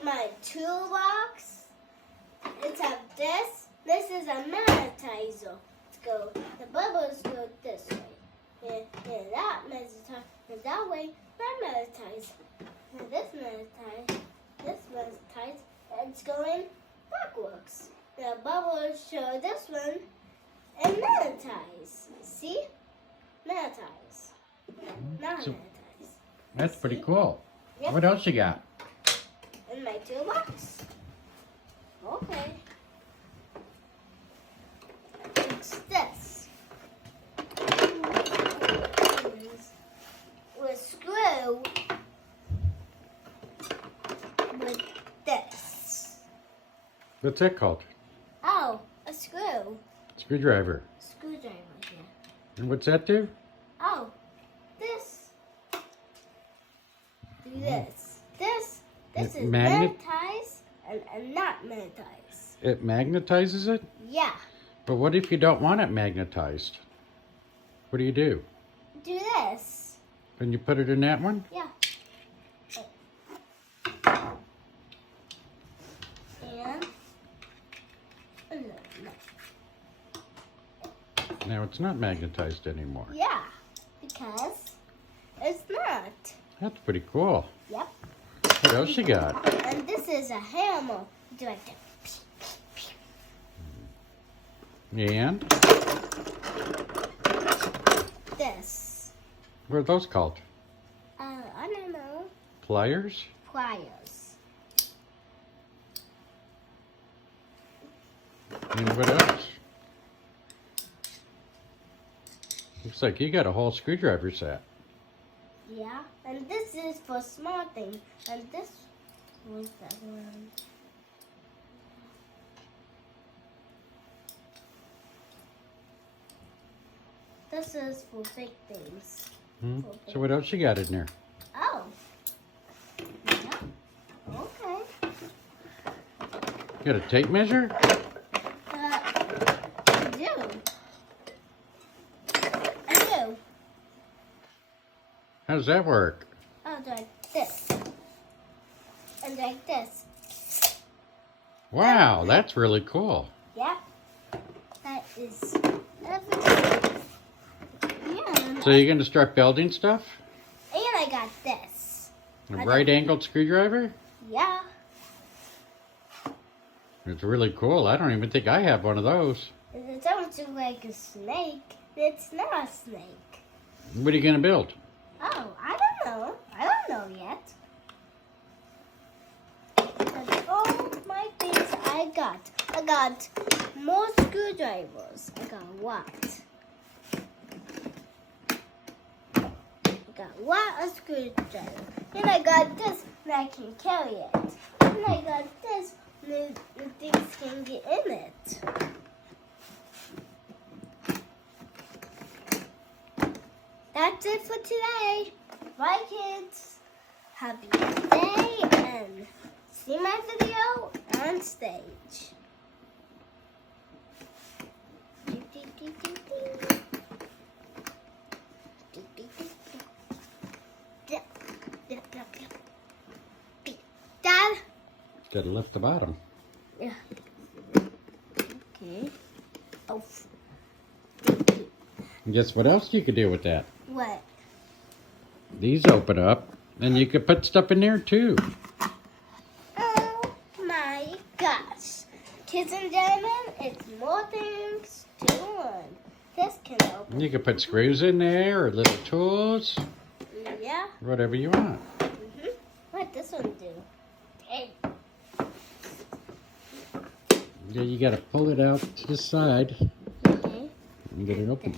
is my toolbox. Let's have this. This is a magnetizer. Let's go. The bubbles go this way. And that magnetizer. And that way, that magnetizer. And this magnetizer. This magnetizer. It's going backwards. The bubbles show this one and magnetize. See? Magnetize. Not So- magnetize. That's pretty cool. Yep. What else you got? In my toolbox. Okay. It's this. With screw with this. What's that called? Oh, a screw. Screwdriver. Screwdriver here. And what's that do? Oh, this. Do this. This It is magnet- magnetized and not magnetized. It magnetizes it? Yeah. But what if you don't want it magnetized? What do? Do this. Then you put it in that one? Yeah. And Now it's not magnetized anymore. yeah, because it's not. That's pretty cool. Yep. What else you got? And this is a hammer. Do like that. And This. what are those called? I don't know. Pliers? Pliers. And what else? Looks like you got a whole screwdriver set. Yeah. And this is for small things. And this was that one. This is for big things. Hmm? So what else you got in there? Oh. Yeah. Okay. You got a tape measure? I do. I do. How does that work? Oh, like this. And like this. Wow, that's really cool. Yeah. That is everything. Yeah. So you're going to start building stuff? And I got this. A right-angled screwdriver? Yeah. It's really cool. I don't even think I have one of those. It sounds like a snake. It's not a snake. What are you going to build? Oh, I don't know. I don't know yet. That's all my things I got. I got more screwdrivers. I got what? I got what? A screwdriver. And I got this, and I can carry it. And I got this, and the things can get in it. That's it for today. Bye, kids. Happy day and see my video on stage. Dad? Got to lift the bottom. Yeah. Okay. Oh. And guess what else you could do with that? What? These open up, and you could put stuff in there too. Oh my gosh. Kids and gentlemen, it's more things to learn. This can open. You could put screws in there, or little tools, Yeah. whatever you want. What does this one do? Hey. Yeah, you got to pull it out to the side Okay. and get it open.